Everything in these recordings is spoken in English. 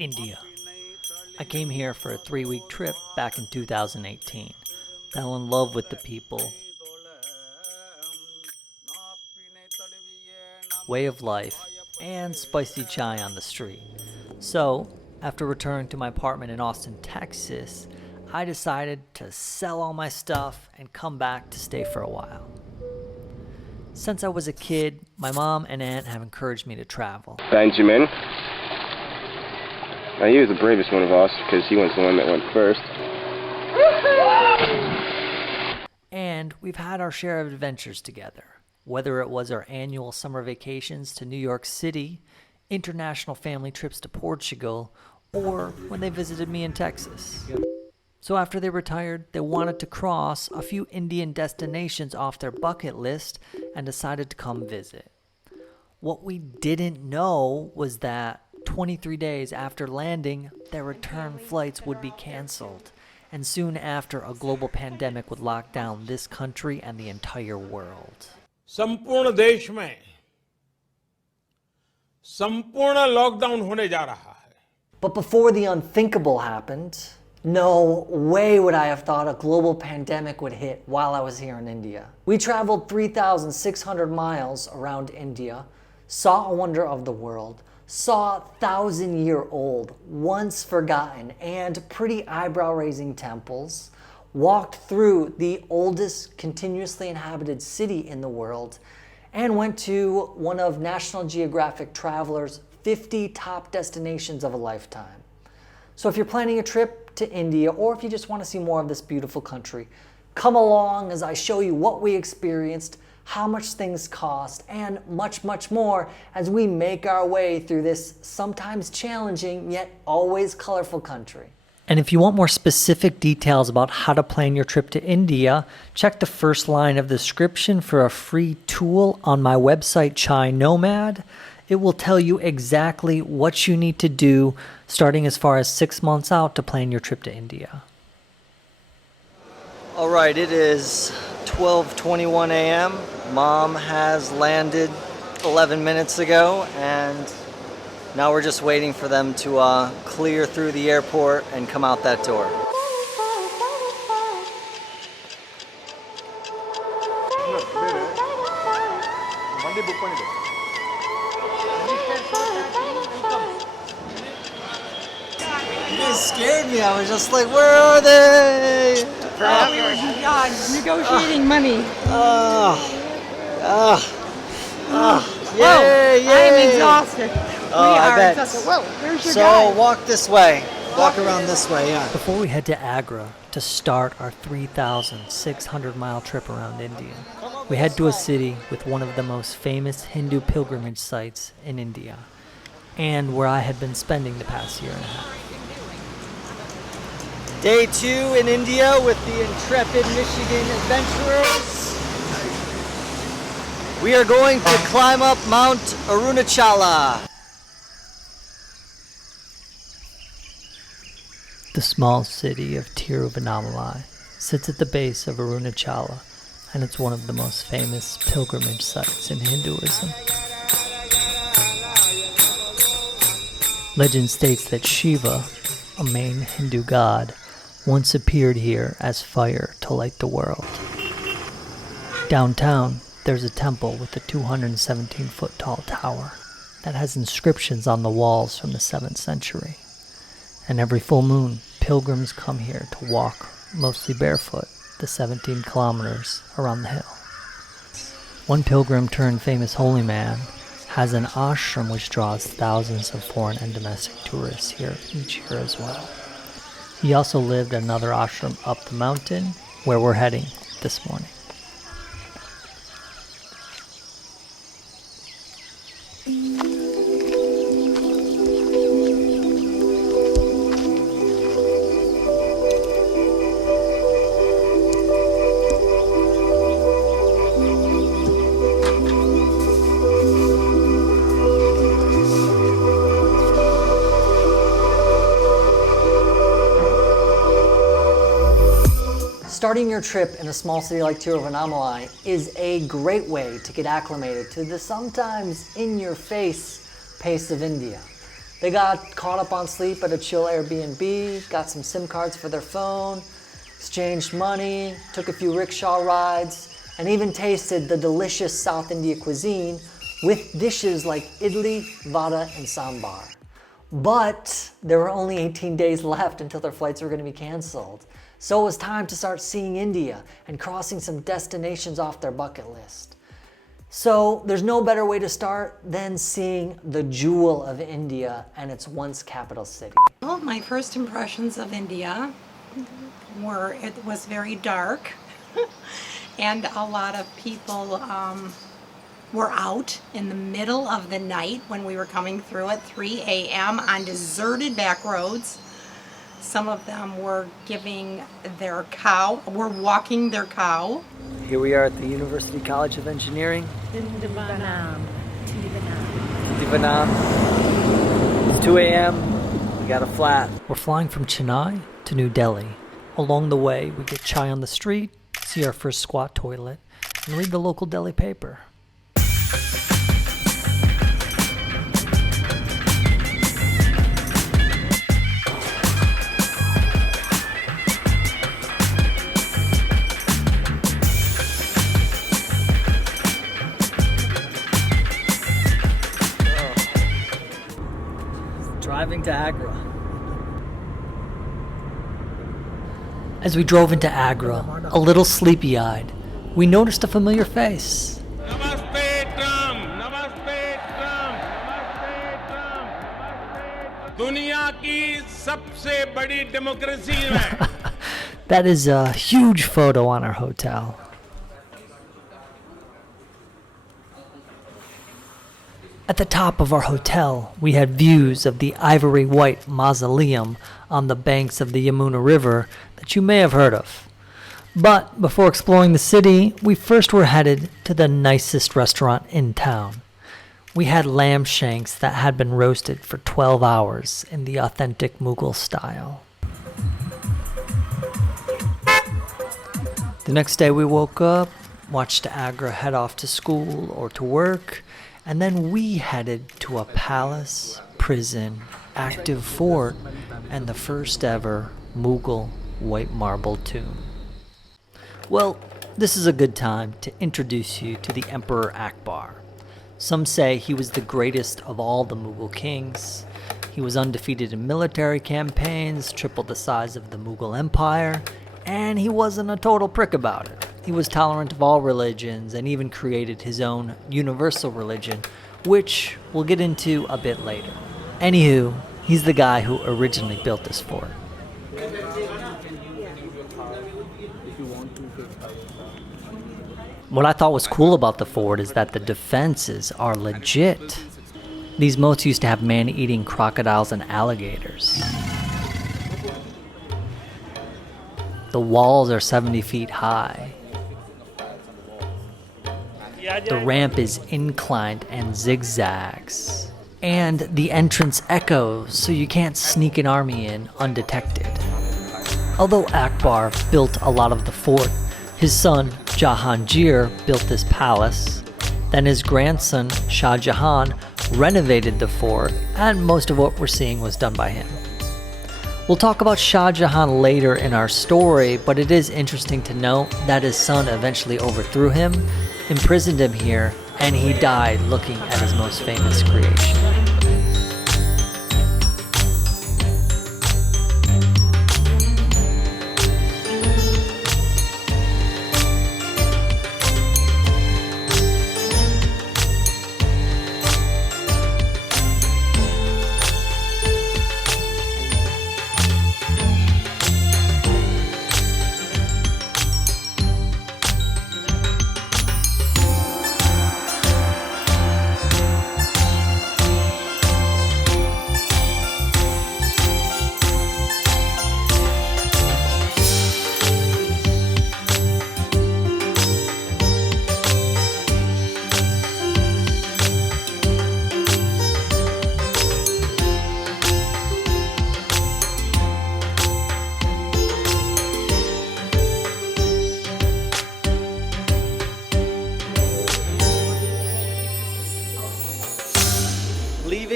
India. I came here for a 3-week trip back in 2018. Fell in love with the people, way of life, and spicy chai on the street. So, after returning to my apartment in Austin, Texas, I decided to sell all my stuff and come back to stay for a while. Since I was a kid, my mom and aunt have encouraged me to travel. Benjamin. Now he was the bravest one of us because he was the one that went first. And we've had our share of adventures together, whether it was our annual summer vacations to New York City, international family trips to Portugal, or when they visited me in Texas. So after they retired, they wanted to cross a few Indian destinations off their bucket list and decided to come visit. What we didn't know was that 23 days after landing, their return flights would be canceled, and soon after a global pandemic would lock down this country and the entire world. संपूर्ण देश में संपूर्ण lockdown होने जा रहा है. But before the unthinkable happened, no way would I have thought a global pandemic would hit while I was here in India. We traveled 3,600 miles around India, saw a wonder of the world, saw 1,000-year-old, once forgotten and pretty eyebrow-raising temples, walked through the oldest continuously inhabited city in the world, and went to one of National Geographic Traveler's 50 top destinations of a lifetime. So if you're planning a trip to India, or if you just want to see more of this beautiful country, come along as I show you what we experienced, how much things cost, and much, much more as we make our way through this sometimes challenging yet always colorful country. And if you want more specific details about how to plan your trip to India, check the first line of the description for a free tool on my website, Chai Nomad. It will tell you exactly what you need to do starting as far as 6 months out to plan your trip to India. All right, it is 12:21 a.m. Mom has landed 11 minutes ago, and now we're just waiting for them to clear through the airport and come out that door. You guys scared me. I was just like, where are they? We were negotiating money. Yay, I am exhausted. Oh, we I are bet. exhausted. Whoa, where's your So guy? walk this way. Walk around this way, yeah. Before we head to Agra to start our 3,600-mile trip around India, we head to a city with one of the most famous Hindu pilgrimage sites in India, and where I had been spending the past year and a half. Day 2 in India with the intrepid Michigan adventurers. We are going to climb up Mount Arunachala. The small city of Tiruvannamalai sits at the base of Arunachala, and it's one of the most famous pilgrimage sites in Hinduism. Legend states that Shiva, a main Hindu god, once appeared here as fire to light the world. Downtown, there's a temple with a 217-foot tall tower that has inscriptions on the walls from the 7th century. And every full moon, pilgrims come here to walk, mostly barefoot, the 17 kilometers around the hill. One pilgrim turned famous holy man has an ashram which draws thousands of foreign and domestic tourists here each year as well. He also lived at another ashram up the mountain where we're heading this morning. Starting your trip in a small city like Tiruvannamalai is a great way to get acclimated to the sometimes in-your-face pace of India. They got caught up on sleep at a chill Airbnb, got some SIM cards for their phone, exchanged money, took a few rickshaw rides, and even tasted the delicious South India cuisine with dishes like idli, vada, and sambar. But there were only 18 days left until their flights were going to be canceled. So it was time to start seeing India and crossing some destinations off their bucket list. So there's no better way to start than seeing the jewel of India and its once capital city. Well, my first impressions of India were it was very dark and a lot of people were out in the middle of the night when we were coming through at 3 a.m. on deserted back roads. Some of them were giving their cow, were walking their cow. Here we are at the University College of Engineering. Tiruvannamalai. It's 2 a.m. We got a flat. We're flying from Chennai to New Delhi. Along the way, we get chai on the street, see our first squat toilet, and read the local Delhi paper. Driving to Agra. As we drove into Agra, a little sleepy-eyed, we noticed a familiar face. Namaste Trump, Namaste Trump, Namaste Trump, Namaste Trump. दुनिया की सबसे बड़ी democracy में. That is a huge photo on our hotel. At the top of our hotel, we had views of the ivory white mausoleum on the banks of the Yamuna River that you may have heard of. But before exploring the city, we first were headed to the nicest restaurant in town. We had lamb shanks that had been roasted for 12 hours in the authentic Mughal style. The next day we woke up, watched Agra head off to school or to work, and then we headed to a palace, prison, active fort, and the first ever Mughal white marble tomb. Well, this is a good time to introduce you to the Emperor Akbar. Some say he was the greatest of all the Mughal kings. He was undefeated in military campaigns, tripled the size of the Mughal Empire, and he wasn't a total prick about it. He was tolerant of all religions and even created his own universal religion, which we'll get into a bit later. Anywho, he's the guy who originally built this fort. What I thought was cool about the fort is that the defenses are legit. These moats used to have man-eating crocodiles and alligators. The walls are 70 feet high. The ramp is inclined and zigzags. And the entrance echoes, so you can't sneak an army in undetected. Although Akbar built a lot of the fort, his son Jahangir built this palace. Then his grandson Shah Jahan renovated the fort, and most of what we're seeing was done by him. We'll talk about Shah Jahan later in our story, but it is interesting to note that his son eventually overthrew him, imprisoned him here, and he died looking at his most famous creation.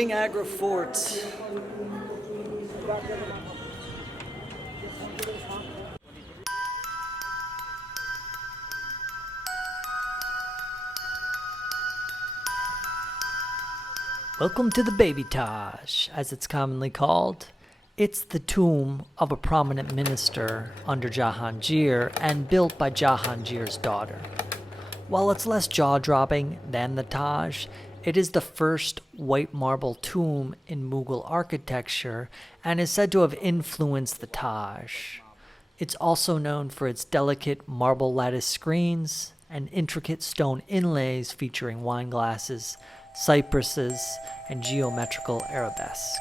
Visiting Agra Fort. Welcome to the Baby Taj, as it's commonly called. It's the tomb of a prominent minister under Jahangir and built by Jahangir's daughter. While it's less jaw-dropping than the Taj, it is the first white marble tomb in Mughal architecture and is said to have influenced the Taj. It's also known for its delicate marble lattice screens and intricate stone inlays featuring wine glasses, cypresses, and geometrical arabesque.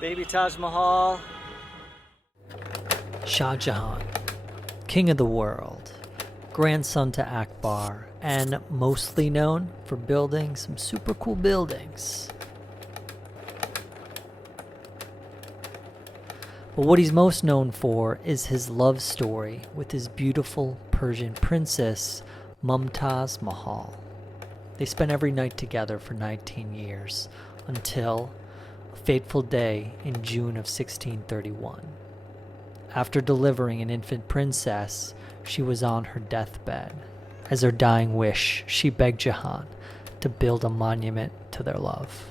Baby Taj Mahal. Shah Jahan, king of the world, grandson to Akbar, and mostly known for building some super cool buildings. But what he's most known for is his love story with his beautiful Persian princess, Mumtaz Mahal. They spent every night together for 19 years, until a fateful day in June of 1631. After delivering an infant princess, she was on her deathbed. As her dying wish, she begged Jahan to build a monument to their love.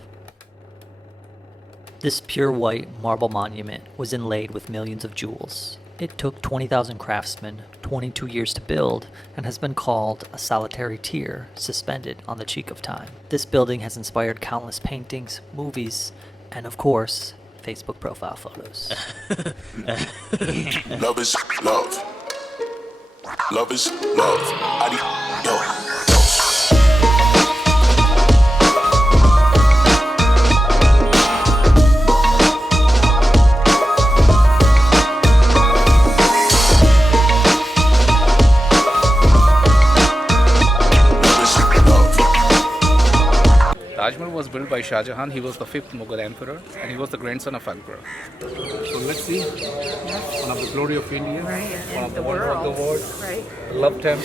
This pure white marble monument was inlaid with millions of jewels. It took 20,000 craftsmen 22 years to build and has been called a solitary tear suspended on the cheek of time. This building has inspired countless paintings, movies, and of course, Facebook profile photos. Love is love. Love is love. Adios. Taj Mahal was built by Shah Jahan. He was the 5th Mughal emperor and he was the grandson of Akbar. So let's see, one of the glory of India, one of the wonder of the world, loved him.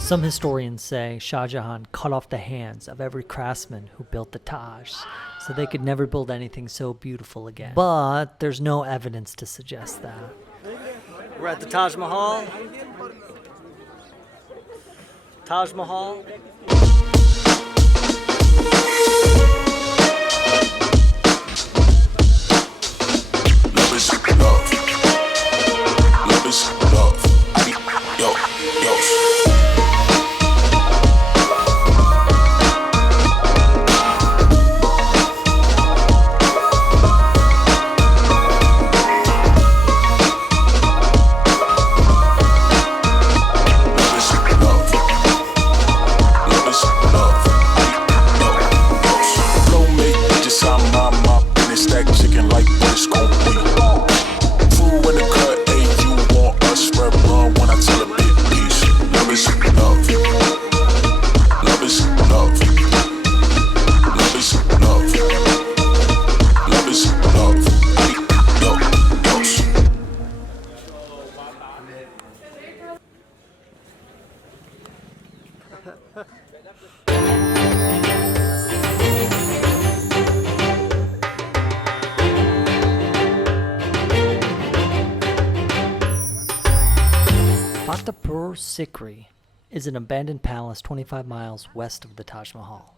Some historians say Shah Jahan cut off the hands of every craftsman who built the Taj, so they could never build anything so beautiful again. But there's no evidence to suggest that. We're at the Taj Mahal. Taj Mahal. Love is love. Love is love. Adios. Love is love. Fatehpur Sikri is an abandoned palace 25 miles west of the Taj Mahal.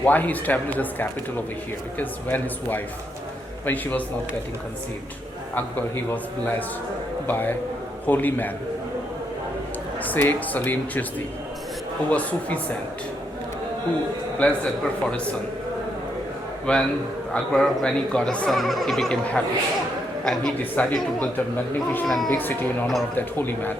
Why he established his capital over here? Because when his wife, when she was not getting conceived, Akbar, he was blessed by holy man, Sheikh Salim Chishti, who was Sufi saint, who blessed Akbar for his son. When he got a son, he became happy, and he decided to build a magnificent and big city in honor of that holy man.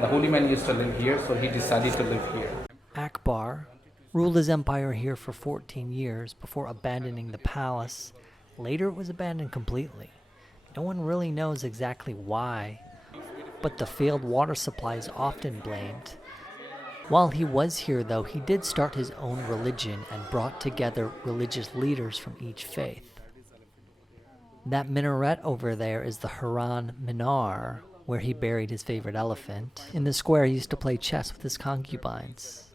The holy man used to live here, so he decided to live here. Akbar ruled his empire here for 14 years before abandoning the palace. Later it was abandoned completely. No one really knows exactly why, but the failed water supply is often blamed. While he was here though, he did start his own religion and brought together religious leaders from each faith. That minaret over there is the Haran Minar, where he buried his favorite elephant. In the square he used to play chess with his concubines.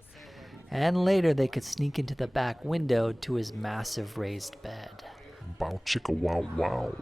And later they could sneak into the back window to his massive raised bed. Bow chicka wow wow.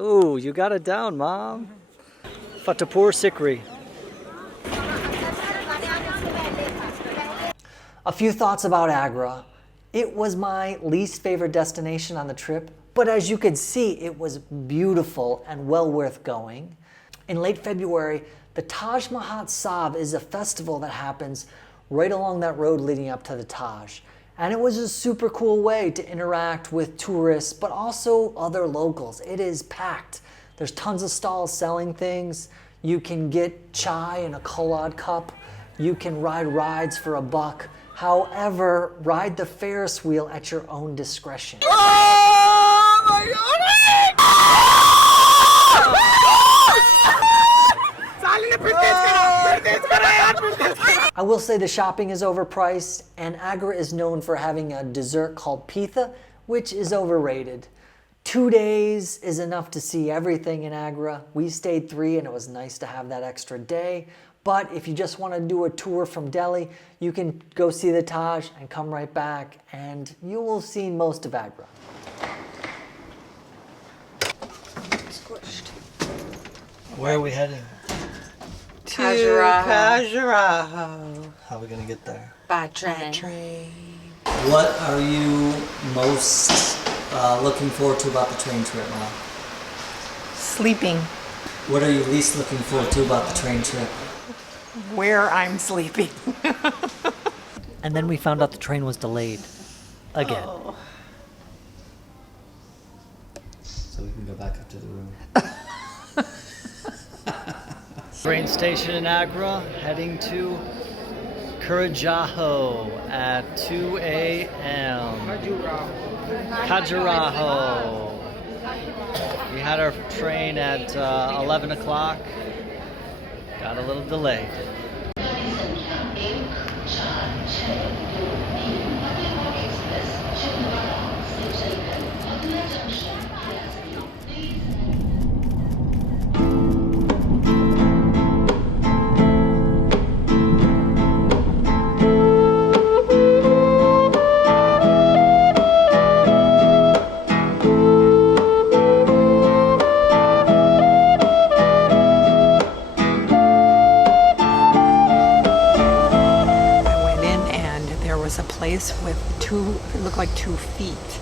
Oh, you got it down, Mom. Fatehpur Sikri. A few thoughts about Agra. It was my least favorite destination on the trip, but as you could see, it was beautiful and well worth going. In late February, the Taj Mahal is a festival that happens right along that road leading up to the Taj. And it was a super cool way to interact with tourists, but also other locals. It is packed. There's tons of stalls selling things. You can get chai in a collard cup. You can ride rides for $1. However, ride the Ferris wheel at your own discretion. Oh my God! I will say the shopping is overpriced, and Agra is known for having a dessert called pitha, which is overrated. 2 days is enough to see everything in Agra. We stayed 3 and it was nice to have that extra day. But if you just want to do a tour from Delhi, you can go see the Taj and come right back, and you will see most of Agra. Squished. Where are we heading? Khajuraho. How are we going to get there? By train. What are you most looking forward to about the train trip, Mom? Sleeping What are you least looking forward to about the train trip? where I'm sleeping. And then we found out the train was delayed. Again. Oh. So we can go back up to the room. Train station in Agra, heading to Khajuraho at 2 a.m. Khajuraho. We had our train at 11 o'clock. Got a little delayed. With it looked like 2 feet,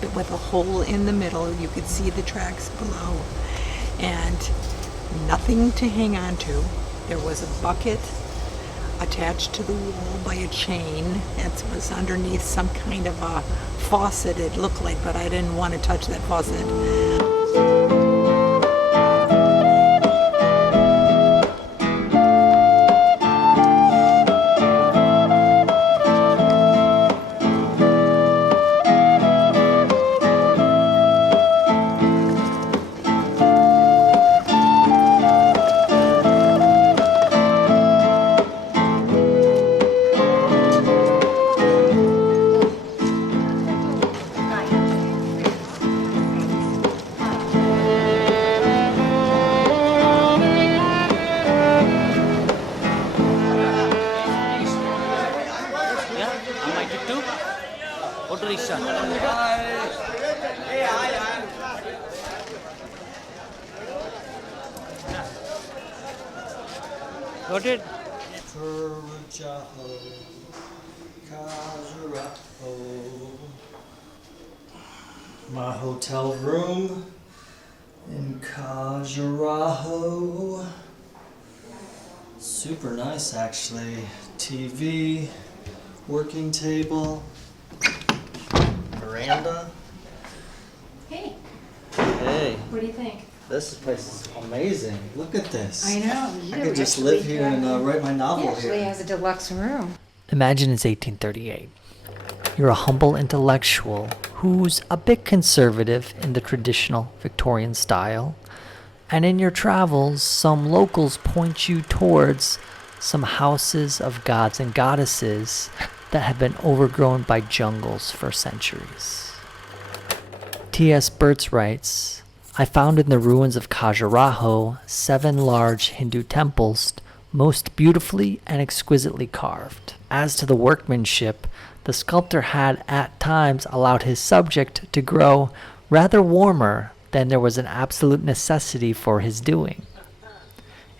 but with a hole in the middle. You could see the tracks below, and nothing to hang on to. There was a bucket attached to the wall by a chain. It was underneath some kind of a faucet, it looked like, but I didn't want to touch that faucet. Noted. Khajuraho, Khajuraho. My hotel room in Khajuraho. Super nice, actually. TV, working table, veranda. Hey, Hey, what do you think? this place is amazing. Look at this. I know. I could just live here and write my novel Actually here. has a deluxe room. Imagine it's 1838. You're a humble intellectual who's a bit conservative in the traditional Victorian style. And in your travels, some locals point you towards some houses of gods and goddesses that have been overgrown by jungles for centuries. T.S. Burtz writes, I found in the ruins of Khajuraho 7 large Hindu temples, most beautifully and exquisitely carved. As to the workmanship, the sculptor had at times allowed his subject to grow rather warmer than there was an absolute necessity for his doing.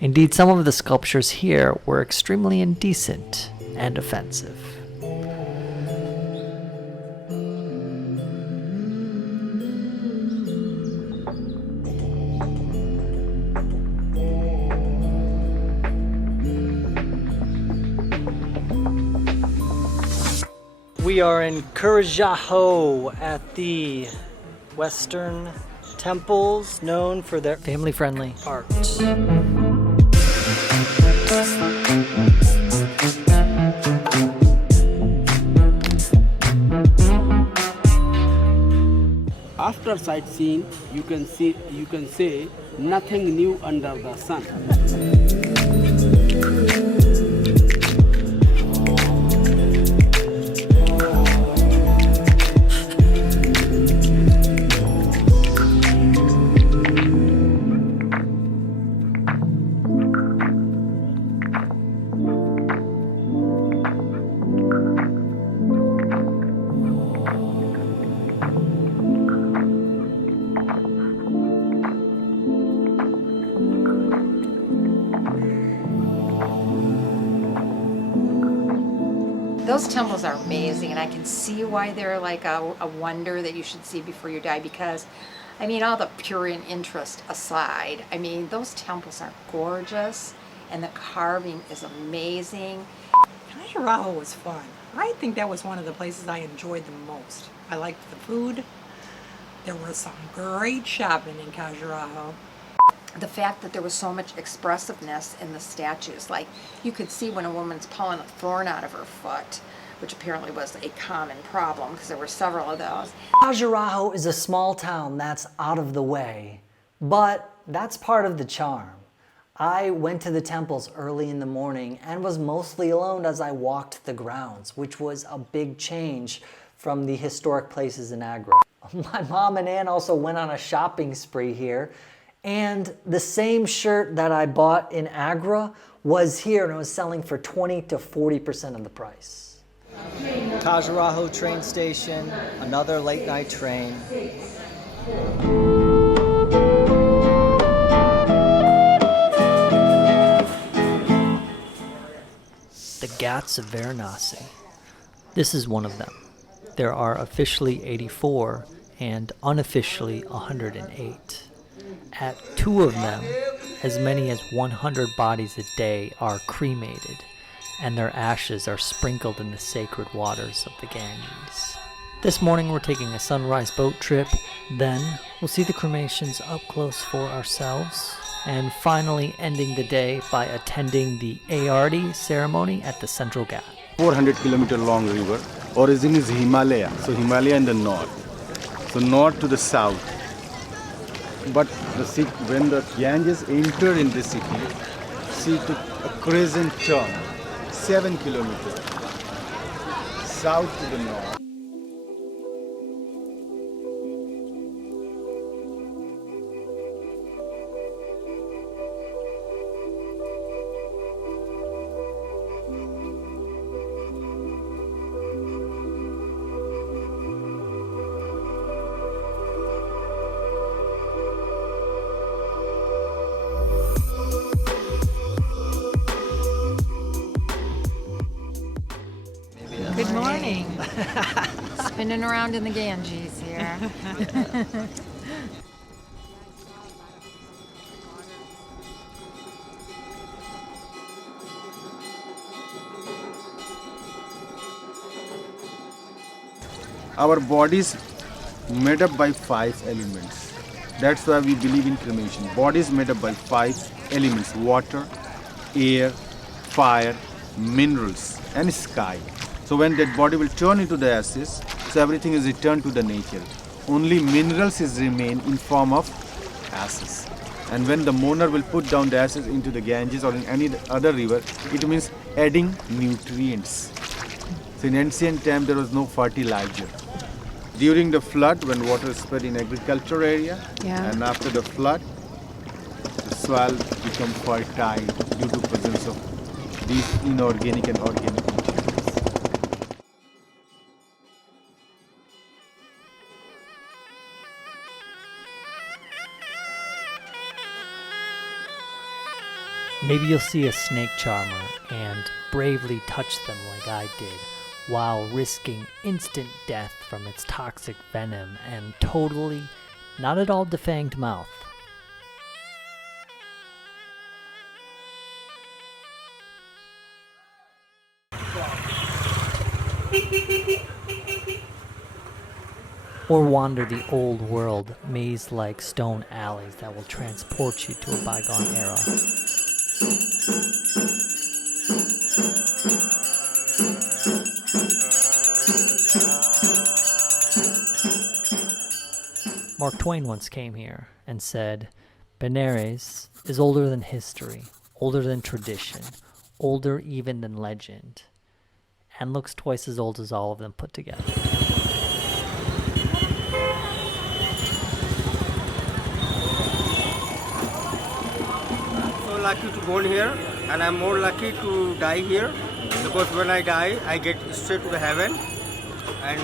Indeed, some of the sculptures here were extremely indecent and offensive. We are in Khajuraho at the Western temples known for their family-friendly art. After sightseeing, you can say nothing new under the sun. Those temples are amazing, and I can see why they're like a wonder that you should see before you die, because, I mean, all the purine interest aside, I mean, those temples are gorgeous, and the carving is amazing. Khajuraho was fun. I think that was one of the places I enjoyed the most. I liked the food. There was some great shopping in Khajuraho. The fact that there was so much expressiveness in the statues, like you could see when a woman's pulling a thorn out of her foot, which apparently was a common problem because there were several of those. Khajuraho is a small town that's out of the way, but that's part of the charm. I went to the temples early in the morning and was mostly alone as I walked the grounds, which was a big change from the historic places in Agra. My mom and aunt also went on a shopping spree here, and the same shirt that I bought in Agra was here, and it was selling for 20 to 40% of the price. Khajuraho train station, another late night train. The Ghats of Varanasi. This is one of them. There are officially 84 and unofficially 108. At 2 of them, as many as 100 bodies a day are cremated, and their ashes are sprinkled in the sacred waters of the Ganges. This morning we're taking a sunrise boat trip, then we'll see the cremations up close for ourselves, and finally ending the day by attending the Aarti ceremony at the Central Ghat. 400-kilometer long river. Origin is Himalaya, so Himalaya in the north. So north to the south. But when the Ganges entered in the city, she took a crescent turn, 7 kilometers, south to the north. spinning around in the Ganges here. Our bodies made up by 5 elements. That's why we believe in cremation. Body is made up by 5 elements: water, air, fire, minerals, and sky. So when that body will turn into the ashes, so everything is returned to the nature. Only minerals is remain in form of ashes. And when the mourner will put down the ashes into the Ganges or in any other river, it means adding nutrients. So in ancient time there was no fertilizer. During the flood, when water spread in agriculture area, and after the flood, the soil become fertile due to presence of these inorganic and organic materials. Maybe you'll see a snake charmer and bravely touch them like I did, while risking instant death from its toxic venom and totally, not at all defanged mouth. Or wander the old world maze-like stone alleys that will transport you to a bygone era. Mark Twain once came here and said, Benares is older than history, older than tradition, older even than legend, and looks twice as old as all of them put together. I'm so lucky to born here, and I'm more lucky to die here, because when I die, I get straight to the heaven, and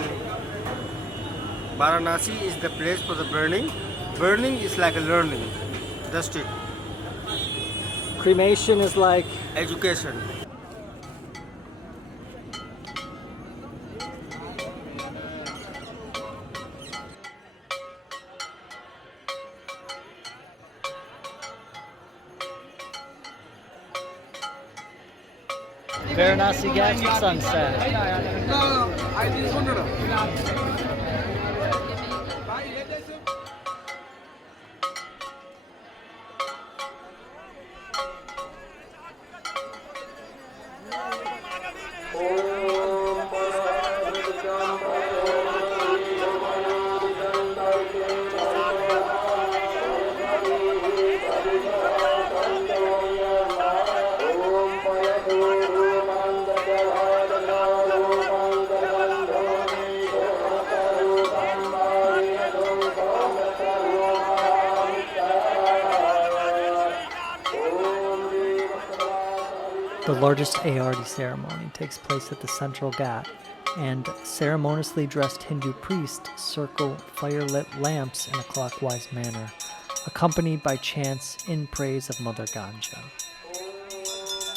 Varanasi is the place for the burning. Burning is like a learning. That's it. Cremation is like education. Varanasi Ghats at sunset. The largest ART ceremony takes place at the Central Ghat, and ceremoniously dressed Hindu priests circle fire-lit lamps in a clockwise manner, accompanied by chants in praise of Mother Ganga.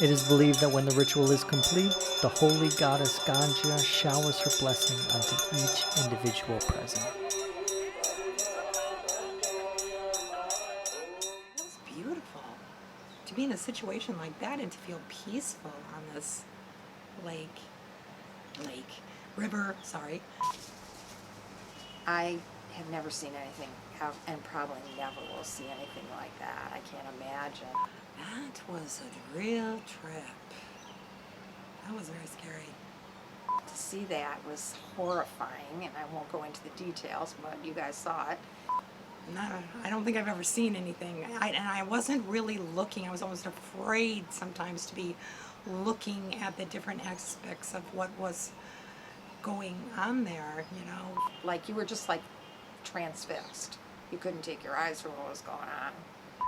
It is believed that when the ritual is complete, the holy goddess Ganga showers her blessing onto each individual present. That's beautiful. To be in a situation like that and to feel peaceful on this river, sorry. I have never seen anything, and probably never will see anything like that. I can't imagine. That was a real trip. That was very scary. To see that was horrifying, and I won't go into the details, but you guys saw it. No, I don't think I've ever seen anything. And I wasn't really looking. I was almost afraid sometimes to be looking at the different aspects of what was going on there, you know. Like you were just like transfixed. You couldn't take your eyes from what was going on.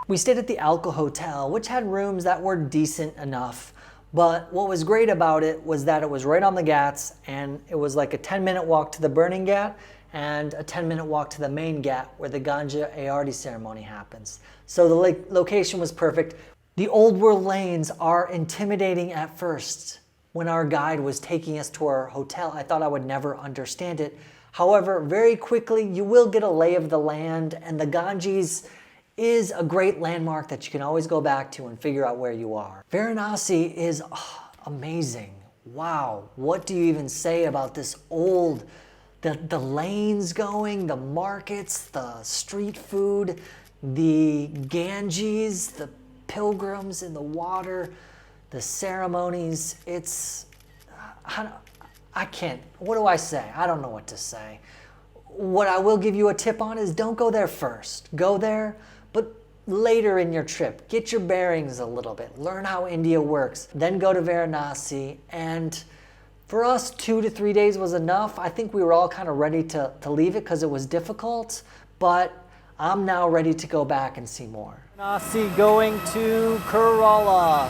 We stayed at the Alco Hotel, which had rooms that were decent enough. But what was great about it was that it was right on the Ghats, and it was like a 10-minute walk to the Burning Ghat and a 10-minute walk to the main Ghat where the Ganga ART ceremony happens. So the location was perfect. The old world lanes are intimidating at first. When our guide was taking us to our hotel, I thought I would never understand it. However, very quickly you will get a lay of the land, and the Ganges is a great landmark that you can always go back to and figure out where you are. Varanasi is amazing. Wow, what do you even say about this old, the lanes going, the markets, the street food, the Ganges, the pilgrims in the water, the ceremonies. It's, I can't, what do I say? I don't know what to say. What I will give you a tip on is don't go there first. Go there, but later in your trip. Get your bearings a little bit. Learn how India works. Then go to Varanasi. And for us, 2 to 3 days was enough. I think we were all kind of ready to leave it because it was difficult, but I'm now ready to go back and see more. Varanasi going to Kerala.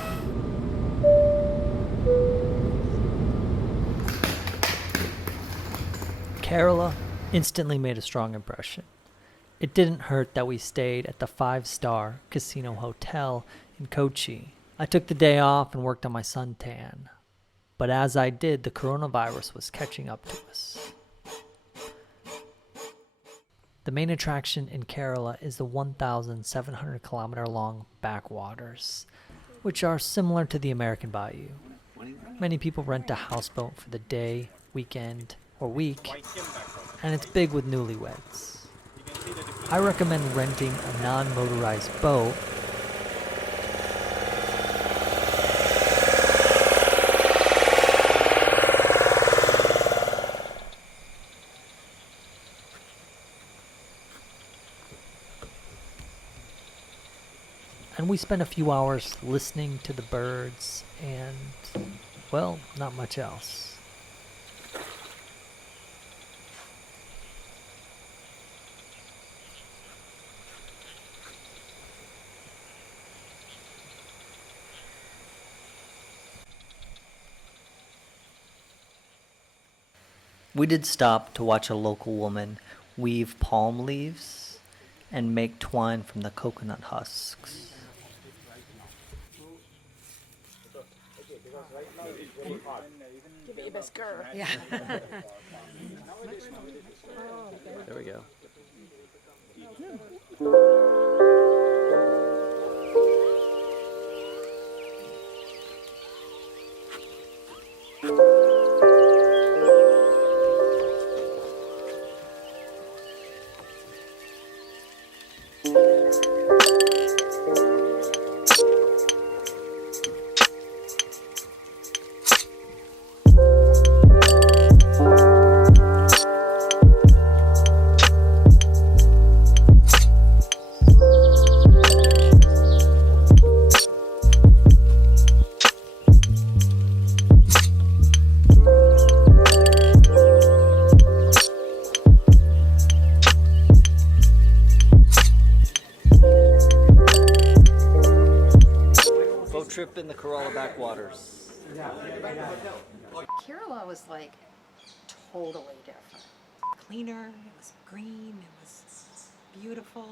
Kerala instantly made a strong impression. It didn't hurt that we stayed at the 5-star casino hotel in Kochi. I took the day off and worked on my suntan. But as I did, the coronavirus was catching up to us. The main attraction in Kerala is the 1,700 kilometer long backwaters, which are similar to the American Bayou. Many people rent a houseboat for the day, weekend, or week, and it's big with newlyweds. I recommend renting a non-motorized boat and we spent a few hours listening to the birds and, well, not much else. We did stop to watch a local woman weave palm leaves and make twine from the coconut husks. Give it your best girl. Yeah. There we go. Trip in the Kerala backwaters. Kerala was like totally different. Cleaner, it was green, it was beautiful.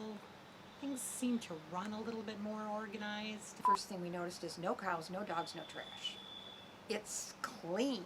Things seemed to run a little bit more organized. The first thing we noticed is no cows, no dogs, no trash. It's clean.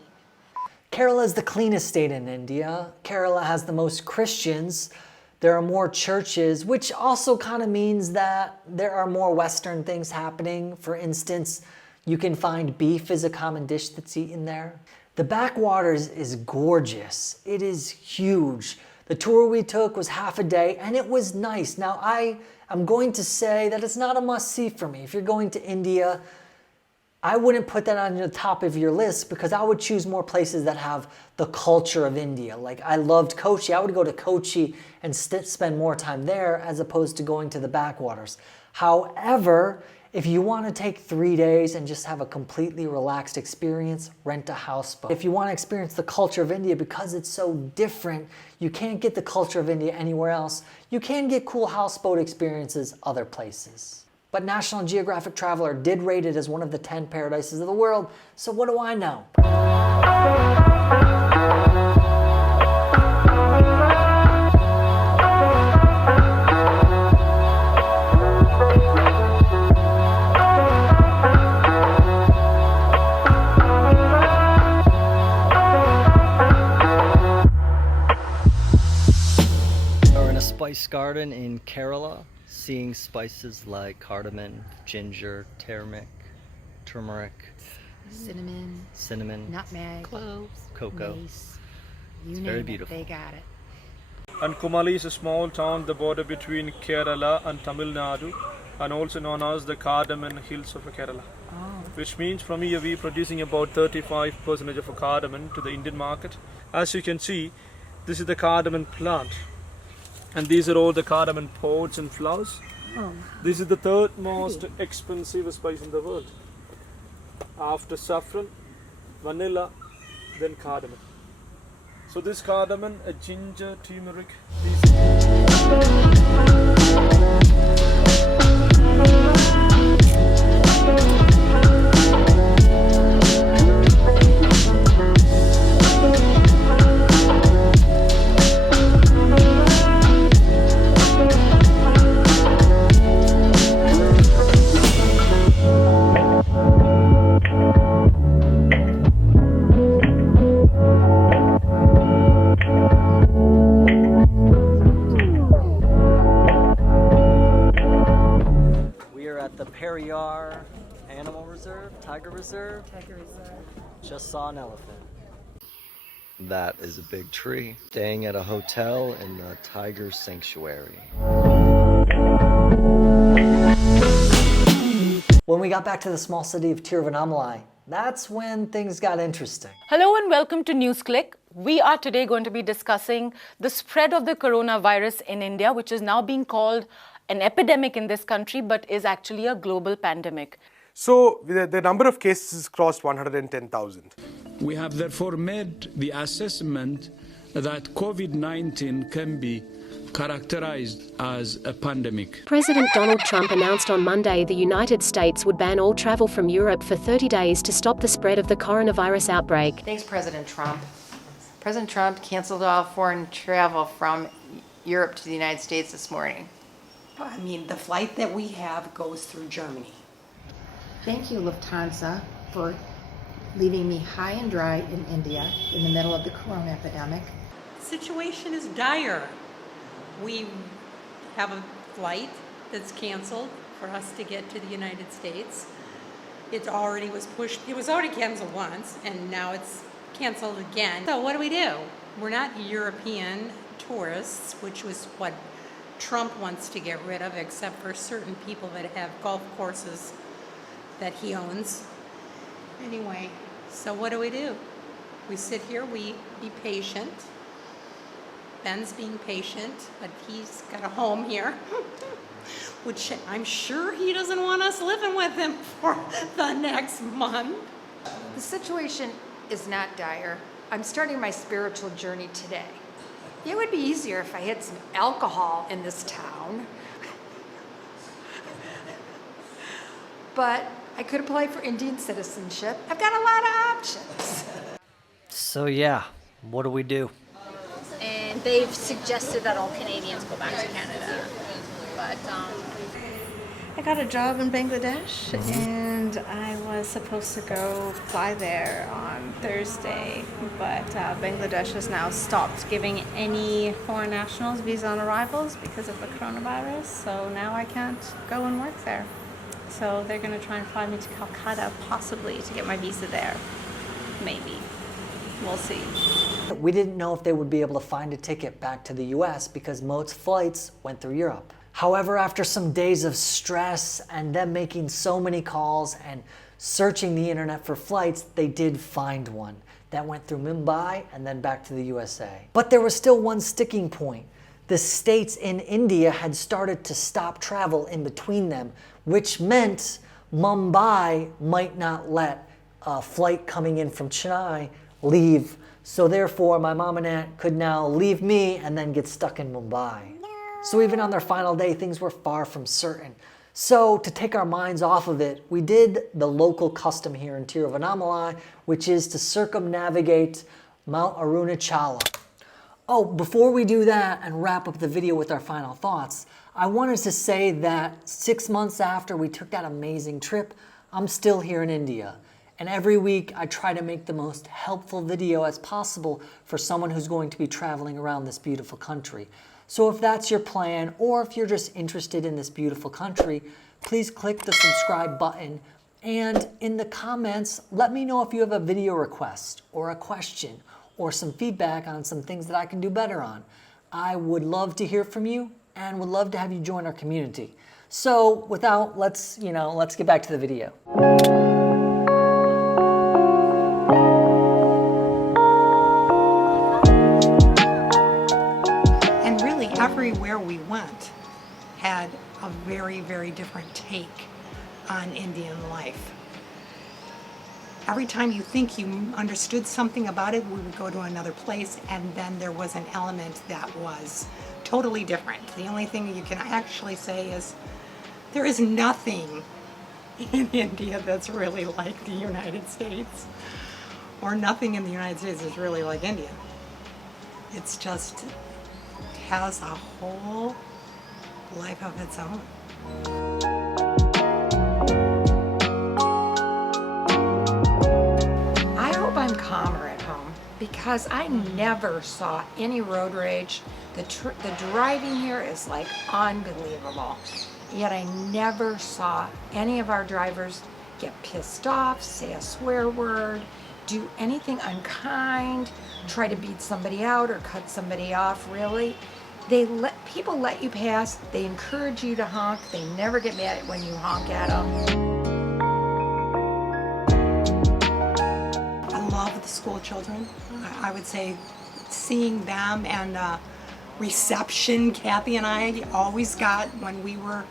Kerala is the cleanest state in India. Kerala has the most Christians. There are more churches, which also kind of means that there are more Western things happening. For instance, you can find beef as a common dish that's eaten there. The backwaters is gorgeous. It is huge. The tour we took was half a day and it was nice. Now I'm going to say that it's not a must-see for me. If you're going to India, I wouldn't put that on the top of your list because I would choose more places that have the culture of India. Like I loved Kochi. I would go to Kochi and spend more time there as opposed to going to the backwaters. However, if you want to take 3 days and just have a completely relaxed experience, rent a houseboat. If you want to experience the culture of India because it's so different, you can't get the culture of India anywhere else. You can get cool houseboat experiences other places. But National Geographic Traveler did rate it as one of the 10 paradises of the world, so what do I know? spice garden in Kerala, seeing spices like cardamom, ginger, turmeric, cinnamon, nutmeg, cloves, cocoa. mace. You It's name very it, beautiful. they got it. And Kumali is a small town, the border between Kerala and Tamil Nadu, and also known as the cardamom hills of Kerala. Which means from here we are producing about 35% of cardamom to the Indian market. As you can see, this is the cardamom plant, and these are all the cardamom pods and flowers. This is the third most expensive spice in the world, after saffron, vanilla, then cardamom. So this cardamom, a ginger, turmeric, Tiger Reserve. Just saw an elephant. That is a big tree. Staying at a hotel in the Tiger Sanctuary. When we got back to the small city of Tiruvannamalai, that's when things got interesting. Hello and welcome to NewsClick. We are today going to be discussing the spread of the coronavirus in India, which is now being called an epidemic in this country, but is actually a global pandemic. So the number of cases crossed 110,000. We have therefore made the assessment that COVID-19 can be characterized as a pandemic. President Donald Trump announced on Monday the United States would ban all travel from Europe for 30 days to stop the spread of the coronavirus outbreak. Thanks, President Trump. President Trump canceled all foreign travel from Europe to the United States this morning. I mean, the flight that we have goes through Germany. Thank you, Lufthansa, for leaving me high and dry in India in the middle of the corona epidemic. The situation is dire. We have a flight that's canceled for us to get to the United States. It already was pushed. It was already canceled once, and now it's canceled again. So what do? We're not European tourists, which was what Trump wants to get rid of, except for certain people that have golf courses that he owns. Anyway, so what do? We sit here, we be patient. Ben's being patient, but he's got a home here, which I'm sure he doesn't want us living with him for the next month. The situation is not dire. I'm starting my spiritual journey today. It would be easier if I had some alcohol in this town. But I could apply for Indian citizenship. I've got a lot of options. So yeah, what do? And they've suggested that all Canadians go back to Canada. But I got a job in Bangladesh, and I was supposed to go fly there on Thursday, but Bangladesh has now stopped giving any foreign nationals visa on arrivals because of the coronavirus, so now I can't go and work there. So they're going to try and fly me to Calcutta, possibly, to get my visa there. Maybe. We'll see. We didn't know if they would be able to find a ticket back to the US because most flights went through Europe. However, after some days of stress and them making so many calls and searching the internet for flights, they did find one that went through Mumbai and then back to the USA. But there was still one sticking point. The states in India had started to stop travel in between them, which meant Mumbai might not let a flight coming in from Chennai leave. So therefore, my mom and aunt could now leave me and then get stuck in Mumbai. So even on their final day, things were far from certain. So to take our minds off of it, we did the local custom here in Tiruvannamalai, which is to circumnavigate Mount Arunachala. Oh, before we do that and wrap up the video with our final thoughts, I wanted to say that 6 months after we took that amazing trip, I'm still here in India. And every week I try to make the most helpful video as possible for someone who's going to be traveling around this beautiful country. So if that's your plan, or if you're just interested in this beautiful country, please click the subscribe button. And in the comments, let me know if you have a video request or a question or some feedback on some things that I can do better on. I would love to hear from you and would love to have you join our community. So let's get back to the video. And really everywhere we went had a very, very different take on Indian life. Every time you think you understood something about it, we would go to another place, and then there was an element that was totally different. The only thing you can actually say is there is nothing in India that's really like the United States, or nothing in the United States is really like India. It's just has a whole life of its own. I'm calmer at home because I never saw any road rage. The driving here is like unbelievable. Yet I never saw any of our drivers get pissed off, say a swear word, do anything unkind, try to beat somebody out or cut somebody off, really. People let you pass, they encourage you to honk, they never get mad when you honk at them. The school children. I would say seeing them and reception Kathy and I always got when we were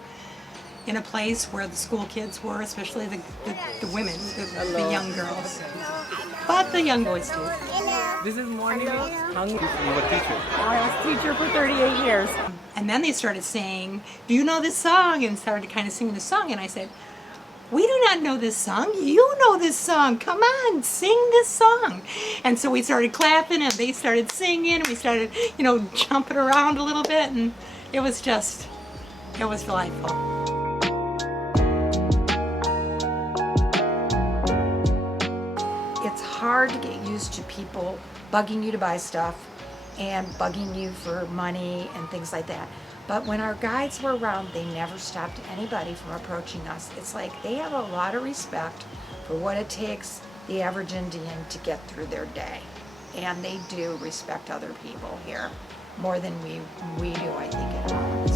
in a place where the school kids were, especially the women, the young girls, but the young boys too. This is morning. Hungry. You were a teacher. I was a teacher for 38 years. And then they started saying, "Do you know this song?" and started kind of singing the song, and I said, "We do not know this song. You know this song. Come on, sing this song." And so we started clapping and they started singing and we started, jumping around a little bit, and it was delightful. It's hard to get used to people bugging you to buy stuff and bugging you for money and things like that. But when our guides were around, they never stopped anybody from approaching us. It's like they have a lot of respect for what it takes the average Indian to get through their day. And they do respect other people here more than we do, I think, at home.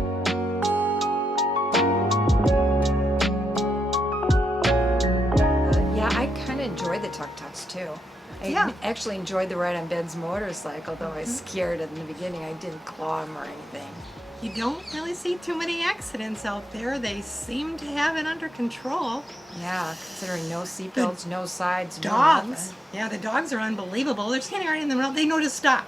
Yeah, I kind of enjoy the tuk-tuks too. I actually enjoyed the ride on Ben's motorcycle, though I was scared in the beginning. I didn't claw him or anything. You don't really see too many accidents out there. They seem to have it under control. Yeah, considering no seatbelts, no sides, dogs. No nothing. Yeah, the dogs are unbelievable. They're standing right in the middle. They know to stop.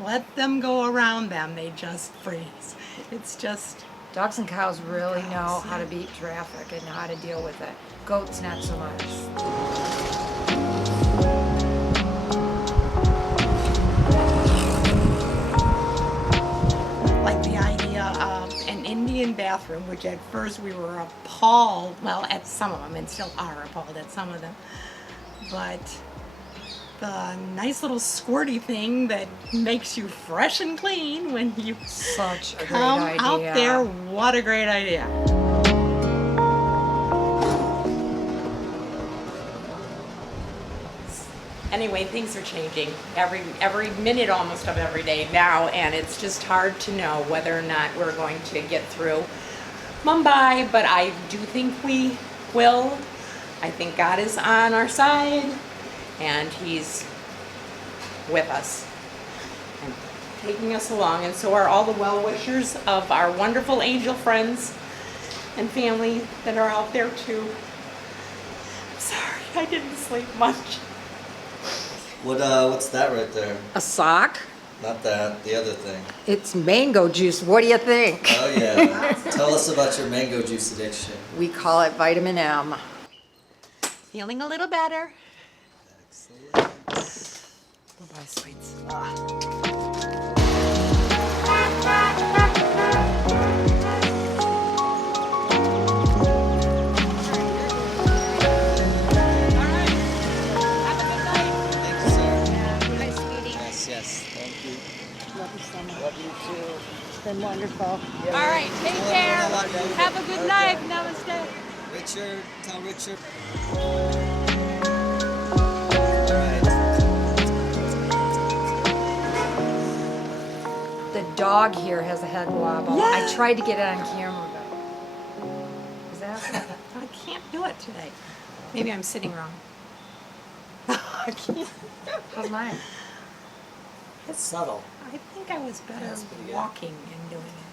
Let them go around them. They just freeze. It's just... Dogs and cows really know how to beat traffic and how to deal with it. Goats, not so much. Like the idea of an Indian bathroom, which at first we were appalled, well, at some of them, and still are appalled at some of them, but the nice little squirty thing that makes you fresh and clean when you come out there, what a great idea. Anyway, things are changing every minute almost of every day now, and it's just hard to know whether or not we're going to get through Mumbai, but I do think we will. I think God is on our side, and He's with us and taking us along, and so are all the well-wishers of our wonderful angel friends and family that are out there too. I'm sorry, I didn't sleep much. What's that right there? A sock? Not that, the other thing. It's mango juice. What do you think? Oh yeah. Tell us about your mango juice addiction. We call it vitamin M. Feeling a little better. Excellent. We'll buy sweets. Yes, thank you. Love you so much. Love you too. It's been wonderful. All right, take care. Have a good night. Namaste. Richard, tell Richard. The dog here has a head wobble. I tried to get it on camera, but is that? I can't do it today. Maybe I'm sitting wrong. I can't. How's mine? It's subtle. I think I was better That's pretty good. walking and doing it.